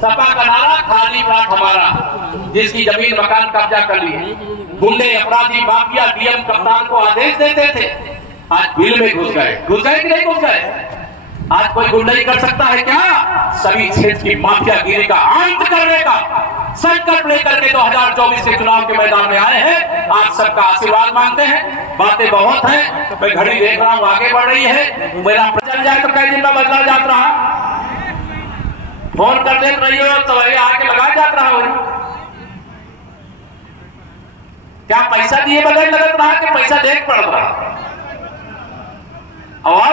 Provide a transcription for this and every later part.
सपा का नारा खाली प्लाट हमारा, जिसकी जमीन मकान कब्जा कर लिए। गुंडे, अपराधी, माफिया डीएम कप्तान को आदेश देते थे, आज बिल में घुस गए कि नहीं घुस गए? आज कोई गुंडाई कर सकता है क्या? सभी क्षेत्र की माफियागिरी का अंत करने का संकल्प लेकर के 2024 के चुनाव के मैदान में आए हैं। आप सबका आशीर्वाद मांगते हैं। बातें बहुत हैं, मैं घड़ी देख रहा हूं आगे बढ़ रही है। मेरा चल जाए तो कई दिन में बदला जात रहा, फोन कर देख रही हो तो वही आके लगा जात रहा हो। क्या पैसा दिए बगैर लगत रहा कि पैसा देख पड़ रहा? और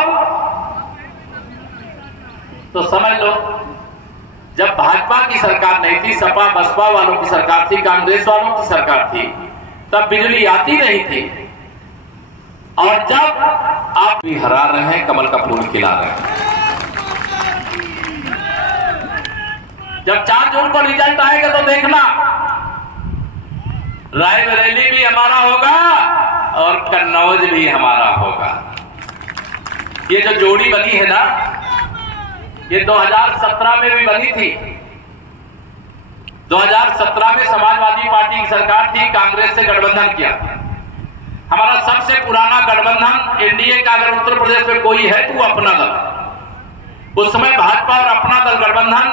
तो समझ लो, जब भाजपा की सरकार नहीं थी, सपा बसपा वालों की सरकार थी, कांग्रेस वालों की सरकार थी, तब बिजली आती नहीं थी। और जब आप भी हरा रहे हैं, कमल का फूल खिला रहे हैं। जब 4 जून को रिजल्ट आएगा तो देखना, रायबरेली भी हमारा होगा और कन्नौज भी हमारा होगा। ये जो जोड़ी बनी है ना, ये 2017 में भी बनी थी। 2017 में समाजवादी पार्टी की सरकार थी, कांग्रेस से गठबंधन किया। हमारा सबसे पुराना गठबंधन एनडीए का अगर उत्तर प्रदेश में कोई है तो अपना दल। उस समय भाजपा और अपना दल गठबंधन,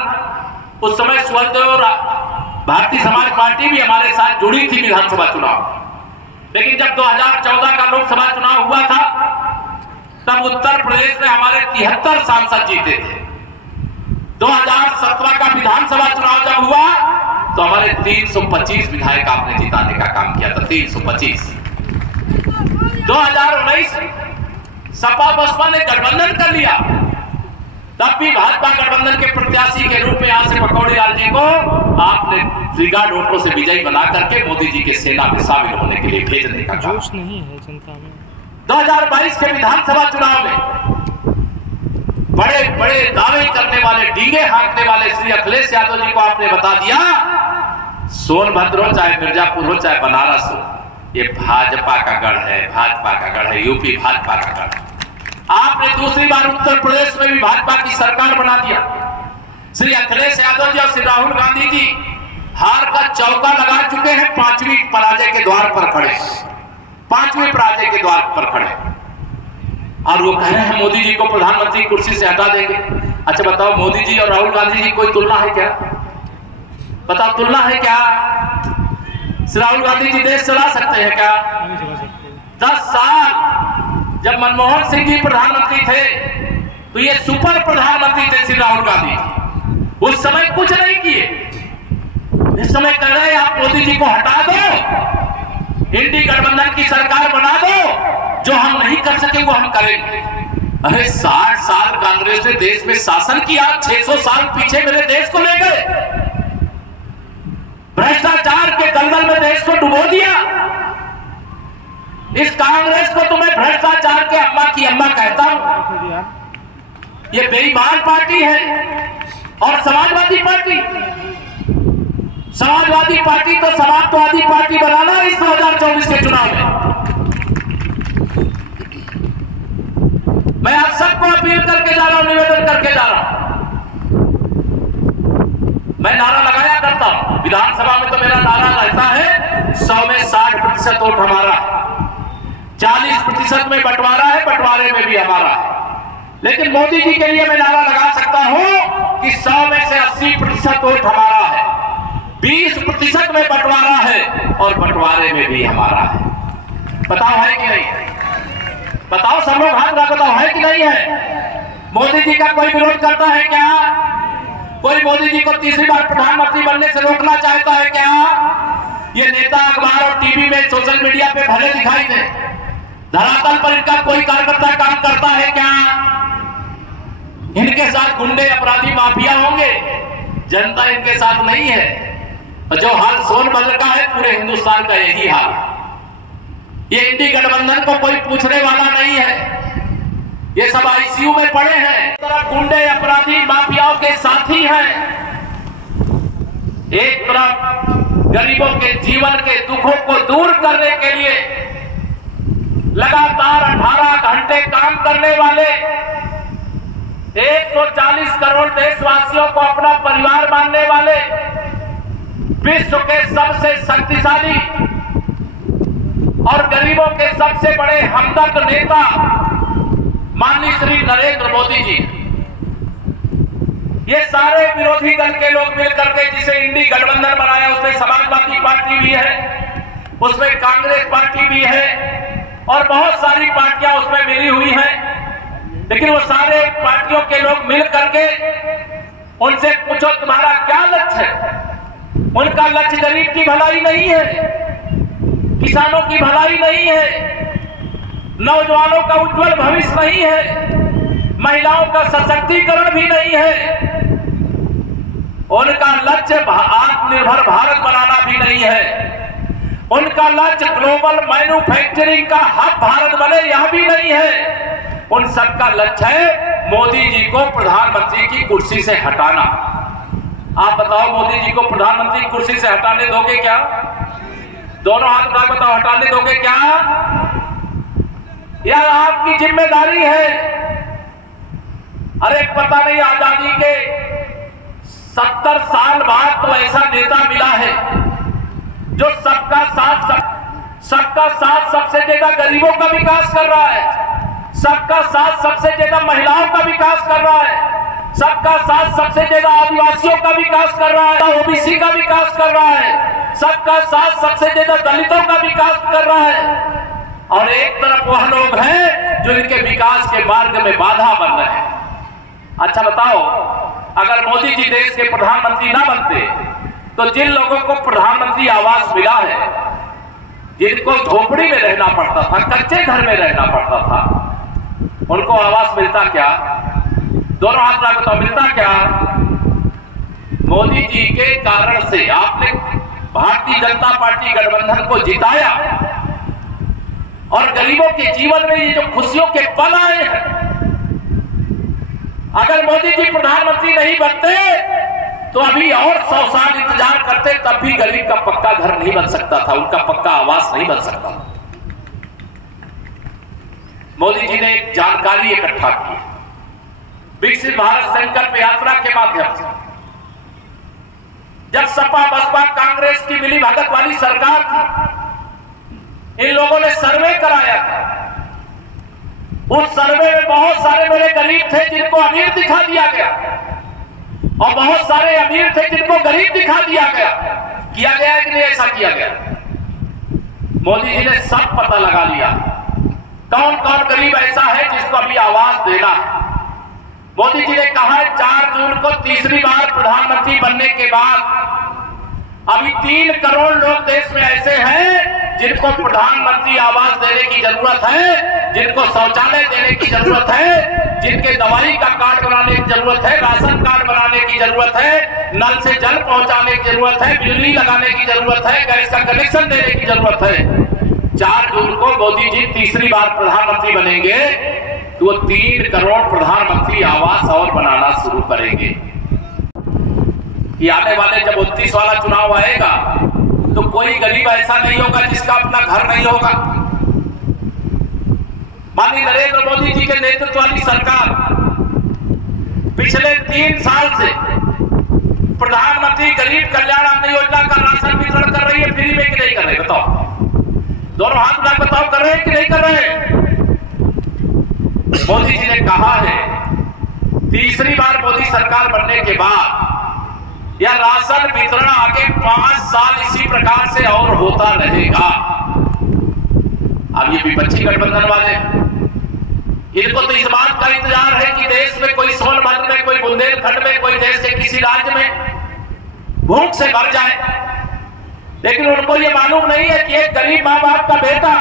उस समय स्वदेव भारतीय समाज पार्टी भी हमारे साथ जुड़ी थी विधानसभा चुनाव। लेकिन जब 2014 का लोकसभा चुनाव हुआ था, तब उत्तर प्रदेश में हमारे 73 सांसद जीते थे। 2017 का विधानसभा चुनाव जब हुआ तो हमारे 325 विधायक आपने जिताने का काम किया था। 325। 2019 सपा बसपा ने गठबंधन कर लिया, तब भी भाजपा गठबंधन के प्रत्याशी के रूप में यहां से पकौड़ी लाल जी को आपने रिगार्ड वोटों से विजयी बना करके मोदी जी के सेना में शामिल होने के लिए भेजने का काम नहीं है जनता में। 2022 के विधानसभा चुनाव में बड़े बड़े दावे करने वाले, डींगे हाँकने वाले श्री अखिलेश यादव जी को आपने बता दिया, सोनभद्र हो चाहे मिर्जापुर हो चाहे बनारस हो, ये भाजपा का गढ़ है, भाजपा का गढ़ है, यूपी भाजपा का गढ़। आपने दूसरी बार उत्तर प्रदेश में भी भाजपा की सरकार बना दिया। श्री अखिलेश यादव जी और श्री राहुल गांधी जी हार का चौका लगा चुके हैं, 5वीं पराजय के द्वार पर खड़े, 5वीं पराजय के द्वार पर खड़े, और वो कह रहे हैं मोदी जी को प्रधानमंत्री कुर्सी से हटा देंगे। अच्छा बताओ, मोदी जी और राहुल गांधी जी कोई तुलना है क्या? बताओ, तुलना है क्या? राहुल गांधी जी देश चला सकते हैं क्या? 10 साल जब मनमोहन सिंह जी प्रधानमंत्री थे तो ये सुपर प्रधानमंत्री थे श्री राहुल गांधी। उस समय कुछ नहीं किए। इस समय कह रहे हैं आप मोदी जी को हटा दो, इंडी गठबंधन की सरकार बना दो, जो हम नहीं कर सके वो हम करेंगे। अरे 60 साल कांग्रेस ने देश में शासन किया, 600 साल पीछे मेरे देश को ले गए, भ्रष्टाचार के दलदल में देश को डुबो दिया। इस कांग्रेस को तो मैं भ्रष्टाचार के अम्मा की अम्मा कहता हूं। ये बेईमान पार्टी है। और समाजवादी पार्टी तो समाजवादी पार्टी बनाना इस 2024 के चुनाव में। मैं आप सबको अपील करके जा रहा हूं, निवेदन करके जा रहा हूं। मैं नारा लगाया करता हूं, विधानसभा में तो मेरा नारा रहता है 100 में 60% वोट हमारा, 40% में बंटवारा है, बंटवारे में भी हमारा है। लेकिन मोदी जी के लिए मैं नारा लगा सकता हूं कि 100 में से 80% वोट हमारा है, 20% में बंटवारा है और बंटवारे में भी हमारा है। बताओ है कि नहीं? बताओ, सब लोग हाथ रखा, बताओ है कि नहीं है? मोदी जी का कोई विरोध करता है क्या? कोई मोदी जी को तीसरी बार प्रधानमंत्री बनने से रोकना चाहता है क्या? ये नेता अखबार और टीवी में, सोशल मीडिया पे भले दिखाई दे, धरातल पर इनका कोई कार्यकर्ता काम करता है क्या? इनके साथ गुंडे, अपराधी, माफिया होंगे, जनता इनके साथ नहीं है। और जो हाल सोनभद्र का है, पूरे हिंदुस्तान का यही हाल। ये इंडी गठबंधन को कोई पूछने वाला नहीं है, ये सब आईसीयू में पड़े हैं। तरफ गुंडे, अपराधी, माफियाओं के साथी हैं, एक तरफ गरीबों के जीवन के दुखों को दूर करने के लिए लगातार 18 घंटे काम करने वाले 140 करोड़ देशवासियों को अपना परिवार मानने वाले विश्व के सबसे शक्तिशाली और गरीबों के सबसे बड़े हमदर्द नेता माननीय श्री नरेंद्र मोदी जी, ये सारे विरोधी दल के लोग मिलकर के जिसे इंडी गठबंधन बनाया, उसमें समाजवादी पार्टी भी है, उसमें कांग्रेस पार्टी भी है और बहुत सारी पार्टियां उसमें मिली हुई हैं। लेकिन वो सारे पार्टियों के लोग मिल करके उनसे पूछो तुम्हारा क्या लक्ष्य है। उनका लक्ष्य गरीब की भलाई नहीं है, किसानों की भलाई नहीं है, नौजवानों का उज्जवल भविष्य नहीं है, महिलाओं का सशक्तिकरण भी नहीं है। उनका लक्ष्य आत्मनिर्भर भारत बनाना भी नहीं है। उनका लक्ष्य ग्लोबल मैन्युफैक्चरिंग का हब भारत बने, यह भी नहीं है। उन सबका लक्ष्य है मोदी जी को प्रधानमंत्री की कुर्सी से हटाना। आप बताओ, मोदी जी को प्रधानमंत्री की कुर्सी से हटाने दोगे क्या? दोनों हाथ उठा बताओ, हटाने दोगे क्या? यह आपकी जिम्मेदारी है। अरे पता नहीं, आजादी के 70 साल बाद तो ऐसा नेता मिला है जो सबका साथ सबसे ज्यादा गरीबों का विकास कर रहा है, सबका साथ सबसे ज्यादा महिलाओं का विकास कर रहा है, सबका साथ सबसे ज्यादा आदिवासियों का विकास कर रहा है, ओबीसी का विकास कर रहा है, सबका साथ सबसे ज्यादा दलितों का विकास कर रहा है। और एक तरफ वह लोग हैं जो इनके विकास के मार्ग में बाधा बन रहे हैं। अच्छा बताओ, अगर मोदी जी देश के प्रधानमंत्री ना बनते तो जिन लोगों को प्रधानमंत्री आवास मिला है, जिनको झोपड़ी में रहना पड़ता था, कच्चे घर में रहना पड़ता था, उनको आवास मिलता क्या? दोनों हाथ में बताओ, मिलता क्या? मोदी जी के कारण से आपने भारतीय जनता पार्टी गठबंधन को जिताया और गरीबों के जीवन में ये जो खुशियों के पल आए हैं, अगर मोदी जी प्रधानमंत्री नहीं बनते तो अभी और 100 साल इंतजार करते, तब भी गरीब का पक्का घर नहीं बन सकता था, उनका पक्का आवास नहीं बन सकता था। मोदी जी ने एक जानकारी इकट्ठा की, विकसित भारत संकल्प यात्रा के माध्यम से। जब सपा बसपा कांग्रेस की मिली भगत वाली सरकार थी, इन लोगों ने सर्वे कराया था। उस सर्वे में बहुत सारे मेरे गरीब थे जिनको अमीर दिखा दिया गया और बहुत सारे अमीर थे जिनको गरीब दिखा दिया गया। किया गया है कि नहीं? ऐसा किया गया। मोदी जी ने सब पता लगा लिया कौन कौन गरीब ऐसा है जिसको अभी आवास देना है। मोदी जी ने कहा 4 जून को तीसरी बार प्रधानमंत्री बनने के बाद अभी 3 करोड़ लोग देश में ऐसे हैं जिनको प्रधानमंत्री आवास देने की जरूरत है, जिनको शौचालय देने की जरूरत है, जिनके दवाई का कार्ड बनाने की जरूरत है, राशन कार्ड बनाने की जरूरत है, नल से जल पहुंचाने की जरूरत है, बिजली लगाने की जरूरत है, गैस का कनेक्शन देने की जरूरत है। 4 जून को मोदी जी तीसरी बार प्रधानमंत्री बनेंगे तो 3 करोड़ प्रधानमंत्री आवास और बनाना शुरू करेंगे। कि आने वाले जब 29 वाला चुनाव आएगा तो कोई गरीब ऐसा नहीं होगा जिसका अपना घर नहीं होगा। माननीय नरेंद्र मोदी जी के नेतृत्व वाली सरकार पिछले 3 साल से प्रधानमंत्री गरीब कल्याण अन्न योजना का राशन वितरण कर रही है, फ्री में कि नहीं कर रहे? बताओ, दोनों हाथ उठा बताओ, कर रहे हैं कि नहीं कर रहे? मोदी जी ने कहा है तीसरी बार मोदी सरकार बनने के बाद यह राशन वितरण आगे 5 साल इसी प्रकार से और होता रहेगा। अब ये विपक्षी गठबंधन वाले, इनको तो इस बात का इंतजार है कि देश में कोई सोनभद्र में, कोई बुंदेलखंड में, कोई देश के किसी राज्य में भूख से मर जाए, लेकिन उनको ये मालूम नहीं है कि एक गरीब माँ बाप का बेटा,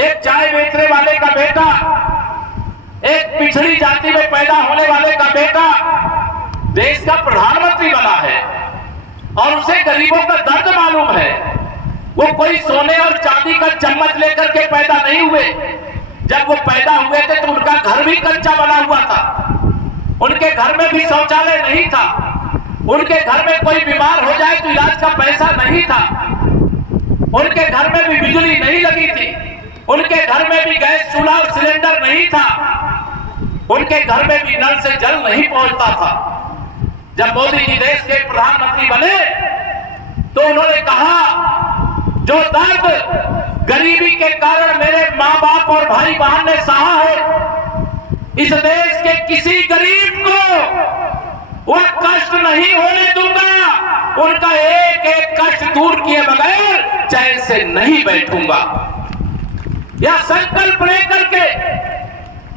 एक चाय बेचने वाले का बेटा, एक पिछड़ी जाति में पैदा होने वाले का बेटा देश का प्रधानमंत्री बना है और उसे गरीबों का दर्द मालूम है। वो कोई सोने और चांदी का चम्मच लेकर के पैदा नहीं हुए। जब वो पैदा हुए थे तो उनका घर भी कच्चा बना हुआ था, उनके घर में भी शौचालय नहीं था, उनके घर में कोई बीमार हो जाए तो इलाज का पैसा नहीं था, उनके घर में भी बिजली नहीं लगी थी, उनके घर में भी गैस चूल्हा और सिलेंडर नहीं था। उनके घर में भी नल से जल नहीं पहुंचता था। जब मोदी जी देश के प्रधानमंत्री बने तो उन्होंने कहा, जो दर्द गरीबी के कारण मेरे मां बाप और भाई बहन ने सहा है, इस देश के किसी गरीब को वह कष्ट नहीं होने दूंगा। उनका एक एक कष्ट दूर किए बगैर चैन से नहीं बैठूंगा। यह संकल्प लेकर के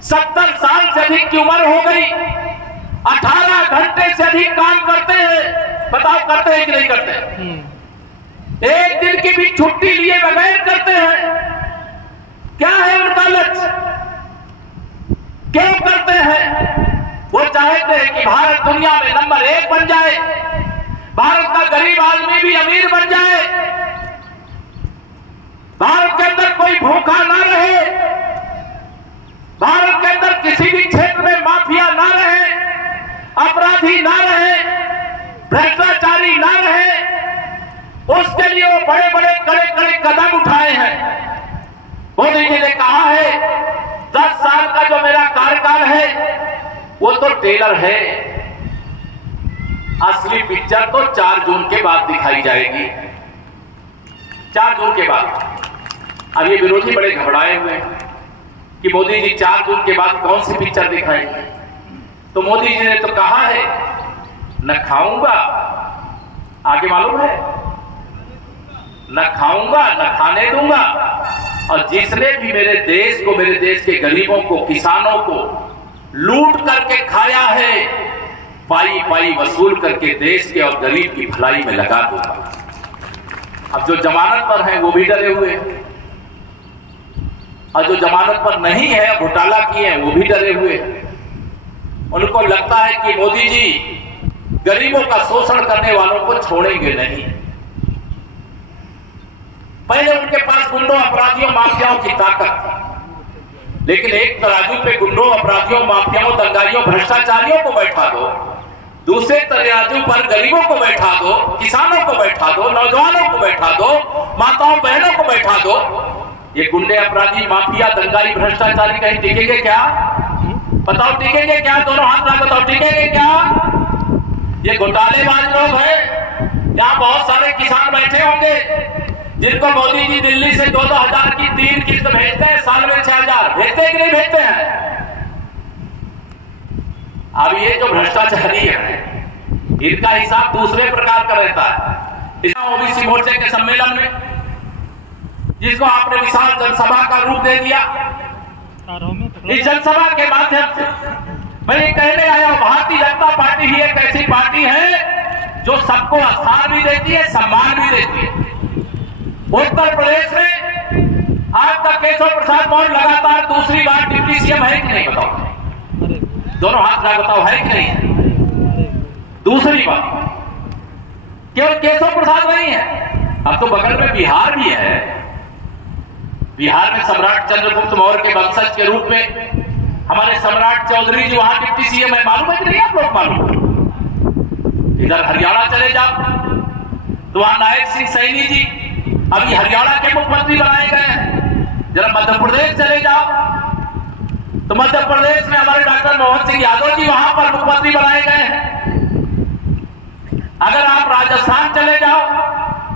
70 साल से अधिक की उम्र हो गई, 18 घंटे से अधिक काम करते हैं। बताओ करते हैं कि नहीं करते? एक दिन की भी छुट्टी लिए बगैर करते हैं। क्या है उनका लक्ष्य? क्यों करते हैं? वो चाहते हैं कि भारत दुनिया में नंबर 1 बन जाए, भारत का गरीब आदमी भी अमीर बन जाए, भारत के अंदर कोई भूखा ना रहे, भारत के अंदर किसी भी क्षेत्र में माफिया ना रहे, अपराधी ना रहे, भ्रष्टाचारी ना रहे। उसके लिए वो बड़े बड़े कड़े कदम उठाए हैं। मोदी जी ने कहा है 10 साल का जो मेरा कार्यकाल है वो तो ट्रेलर है, असली पिक्चर तो 4 जून के बाद दिखाई जाएगी। 4 जून के बाद। अब ये विरोधी बड़े घबराए हुए हैं कि मोदी जी 4 जून के बाद कौन सी पिक्चर दिखाएंगे। तो मोदी जी ने तो कहा है, न खाऊंगा, आगे मालूम है, न खाऊंगा न खाने दूंगा, और जिसने भी मेरे देश को, मेरे देश के गरीबों को, किसानों को लूट करके खाया है, पाई पाई वसूल करके देश के और गरीब की भलाई में लगा दूंगा। अब जो जमानत पर है वो भी डरे हुए हैं, और जो जमानत पर नहीं है, घोटाला किए हैं, वो भी डरे हुए हैं। उनको लगता है कि मोदी जी गरीबों का शोषण करने वालों को छोड़ेंगे नहीं। पहले उनके पास गुंडों, अपराधियों, माफियाओं की ताकत थी, लेकिन एक तराजू पे गुंडों, अपराधियों, माफियाओं, दंगाइयों, भ्रष्टाचारियों को बैठा दो, दूसरे तराजू पर गरीबों को बैठा दो, किसानों को बैठा दो, नौजवानों को बैठा दो, माताओं बहनों को बैठा दो। ये गुंडे, अपराधी, माफिया, दंगाई, भ्रष्टाचारी कहीं टिकेंगे क्या? बताओ टिकेंगे क्या? दोनों हाथ रख बताओ, टिकेंगे क्या? ये घोटालेबाज लोग हैं। यहाँ बहुत सारे किसान बैठे होंगे जिनको मोदी जी दिल्ली से 2-2 हजार की 3 किस्त भेजते हैं, साल में 6,000 भेजते हैं कि नहीं भेजते हैं? अब ये जो भ्रष्टाचारी है, इनका हिसाब दूसरे प्रकार का रहता है। ओबीसी मोर्चे के सम्मेलन में, जिसको आपने विशाल जनसभा का रूप दे दिया, इस जनसभा के माध्यम से मैं ये कहने आया हूं, भारतीय जनता पार्टी ही एक ऐसी पार्टी है जो सबको स्थान भी देती है, सम्मान भी देती है। उत्तर प्रदेश में आज तक केशव प्रसाद मौर्य लगातार दूसरी बार डिप्टी सीएम है कि नहीं? बताओ, दोनों हाथ रख बताओ, है कि नहीं? दूसरी बार। केवल केशव प्रसाद नहीं है, अब तो बगल में बिहार भी है। बिहार में सम्राट चंद्रगुप्त मौर्य के वंशज के रूप में हमारे सम्राट चौधरी जी वहां डिप्टी सीएम है। मालूम है कि नहीं? आप लोग मालूम? इधर हरियाणा चले जाओ तो वहां नायक सिंह सैनी जी अभी हरियाणा के मुख्यमंत्री बनाए गए हैं। जरा मध्य प्रदेश चले जाओ तो मध्य प्रदेश में हमारे डॉक्टर मोहन सिंह यादव जी वहां पर मुख्यमंत्री बनाए गए हैं। अगर आप राजस्थान चले जाओ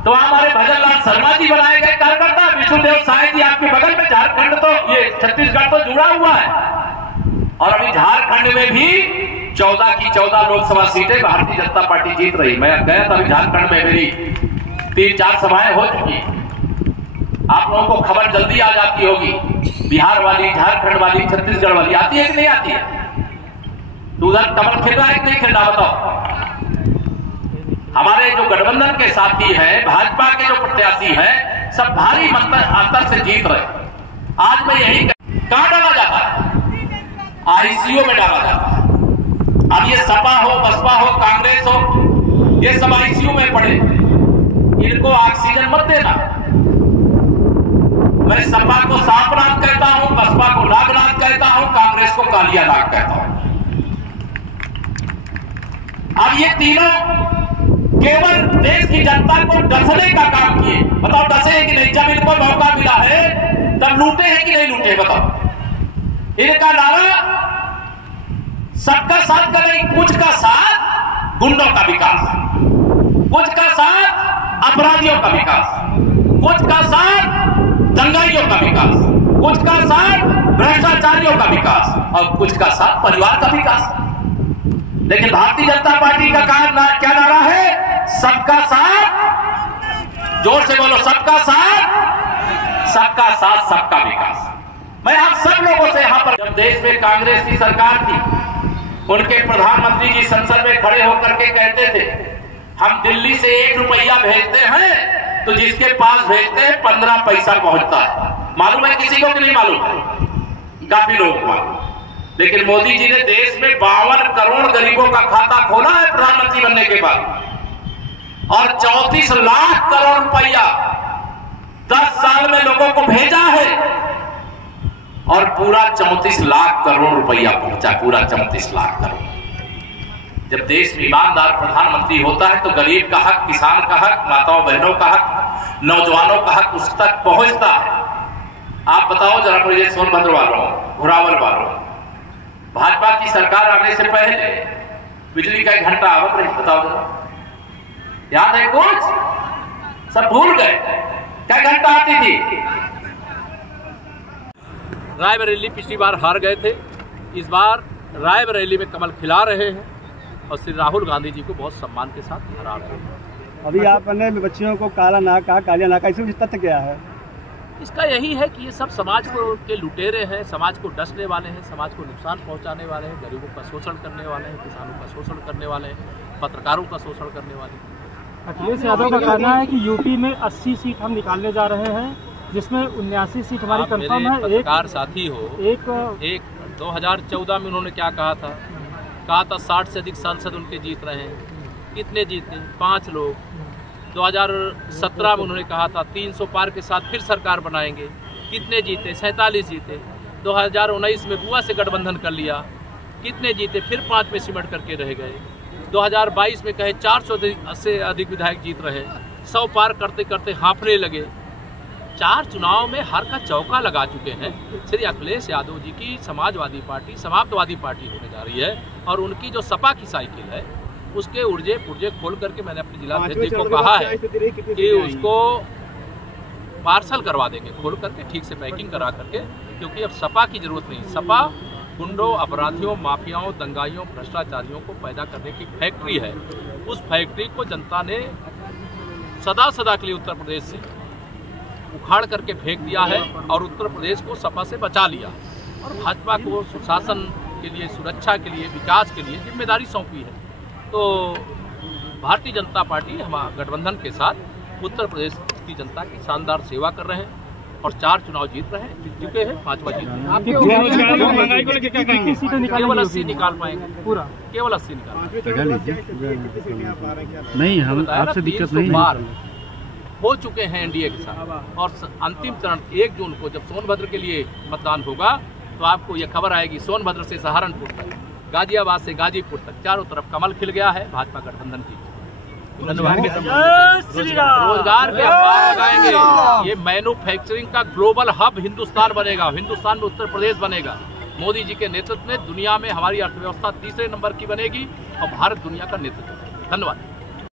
तो हमारे भजनलाल शर्मा जी बनाए गए कार्यकर्ता। विष्णुदेव साय जी आपके बगल में, झारखंड तो ये छत्तीसगढ़ तो जुड़ा हुआ है, और अभी झारखंड में भी 14 की 14 लोकसभा सीटें भारतीय जनता पार्टी जीत रही। मैं गया था, अभी झारखंड में मेरी 3-4 सभाएं हो चुकी। आप लोगों को खबर जल्दी आ जाती होगी, बिहार वाली, झारखंड वाली, छत्तीसगढ़ वाली आती है कि नहीं आती है? तो उधर कमल खिल रहा है कि नहीं खिल रहा? बताओ। हमारे जो गठबंधन के साथी हैं, भाजपा के जो प्रत्याशी हैं, सब भारी अंतर से जीत रहे। आज मैं यही कहां डाला जाता है? आईसीयू में डाला जाता है। अब ये सपा हो, बसपा हो, कांग्रेस हो, ये सब आईसीयू में पड़े। इनको ऑक्सीजन मत देना। मैं सपा को सांपनाथ कहता हूं, बसपा को नागनाथ कहता हूं, कांग्रेस को कालिया नाग कहता हूं। अब ये तीनों केवल देश की जनता को डसने का काम किए। बताओ डसे हैं कि नहीं? जब इनको मौका मिला है तब लूटे हैं कि नहीं लूटे? बताओ। इनका नारा सबका साथ का नहीं, कुछ का साथ गुंडों का विकास, कुछ का साथ अपराधियों का विकास, कुछ का साथ दंगाइयों का विकास, कुछ का साथ भ्रष्टाचारियों का विकास और कुछ का साथ परिवार का विकास। लेकिन भारतीय जनता पार्टी का क्या नारा है? सबका साथ, जोर से बोलो, सबका साथ, सबका साथ, सबका विकास। मैं आप सब लोगों से यहां पर, जब देश में कांग्रेस की सरकार थी, उनके प्रधानमंत्री जी संसद में खड़े होकर के कहते थे, हम दिल्ली से 1 रुपया भेजते हैं तो जिसके पास भेजते हैं 15 पैसा पहुंचता है। मालूम है किसी को कि नहीं मालूम है? काफी लोग मालूम। लेकिन मोदी जी ने देश में 52 करोड़ गरीबों का खाता खोला है प्रधानमंत्री बनने के बाद, और 34 लाख करोड़ रुपया 10 साल में लोगों को भेजा है, और पूरा 34 लाख करोड़ रुपया पहुंचा, पूरा 34 लाख करोड़। जब देश में ईमानदार प्रधानमंत्री होता है तो गरीब का हक, किसान का हक, माताओं बहनों का हक, नौजवानों का हक उस तक पहुंचता है। आप बताओ जरा मुझे, सोनभद्र वालों, घोरावल वालों, भाजपा की सरकार आने से पहले बिजली का 1 घंटा आवत नहीं, बताओ जरा, याद है कुछ? सब भूल गए। क्या घंटा आती थी? रायबरेली पिछली बार हार गए थे, इस बार रायबरेली में कमल खिला रहे हैं और श्री राहुल गांधी जी को बहुत सम्मान के साथ हरा रहे हैं। अभी आपने बच्चियों को काला नाक कहा, कालिया नाक, इसमें तथ्य क्या है? इसका यही है कि ये सब समाज को के लुटेरे हैं, समाज को डसने वाले हैं, समाज को नुकसान पहुंचाने वाले हैं, गरीबों का शोषण करने वाले हैं, किसानों का शोषण करने वाले हैं, पत्रकारों का शोषण करने वाले हैं। अखिलेश यादव का कहना है कि यूपी में 80 सीट हम निकालने जा रहे हैं, जिसमें 79 सीट हमारी कंफर्म है। पत्रकार साथी हो, एक 2014 में उन्होंने क्या कहा था? कहा था 60 से अधिक सांसद उनके जीत रहे हैं। कितने जीते? 5 लोग। 2017 में उन्होंने कहा था 300 पार के साथ फिर सरकार बनाएंगे। कितने जीते? 47 जीते। 2019 में बुआ से गठबंधन कर लिया। कितने जीते? फिर 5 में सिमट करके रह गए। 2022 में कहे 400 से अधिक विधायक जीत रहे, 100 पार करते करते हाँफने लगे। 4 चुनाव में हार का चौका लगा चुके हैं। श्री अखिलेश यादव जी की समाजवादी पार्टी समाप्तवादी पार्टी होने जा रही है, और उनकी जो सपा की साइकिल है उसके उर्जे पुर्जे खोल करके मैंने अपने जिला अध्यक्ष को कहा है कि उसको पार्सल करवा देंगे, खोल करके ठीक से पैकिंग करा करके, क्योंकि अब सपा की जरूरत नहीं। सपा गुंडों, अपराधियों, माफियाओं, दंगाइयों, भ्रष्टाचारियों को पैदा करने की फैक्ट्री है। उस फैक्ट्री को जनता ने सदा सदा के लिए उत्तर प्रदेश से उखाड़ करके फेंक दिया है और उत्तर प्रदेश को सपा से बचा लिया, और भाजपा को सुशासन के लिए, सुरक्षा के लिए, विकास के लिए जिम्मेदारी सौंपी है। तो भारतीय जनता पार्टी हमारे गठबंधन के साथ उत्तर प्रदेश की जनता की शानदार सेवा कर रहे हैं और 4 चुनाव जीत रहे हैं, जीत चुके हैं, 5वां जीत रहे हैं। केवल 80 निकाल पाएंगे, पूरा केवल 80 निकाल नहीं। हम आपसे दिक्कत नहीं है, हो चुके हैं एनडीए के साथ, और अंतिम चरण 1 जून को जब सोनभद्र के लिए मतदान होगा तो आपको यह खबर आएगी, सोनभद्र से सहारनपुर तक, गाजियाबाद से गाजीपुर तक, चारों तरफ कमल खिल गया है भाजपा गठबंधन की। रोजगार के अफवाह लगाएंगे। ये मैन्युफैक्चरिंग का ग्लोबल हब हिंदुस्तान बनेगा, हिंदुस्तान में उत्तर प्रदेश बनेगा। मोदी जी के नेतृत्व में दुनिया में हमारी अर्थव्यवस्था 3रे नंबर की बनेगी और भारत दुनिया का नेतृत्व करेगा। धन्यवाद।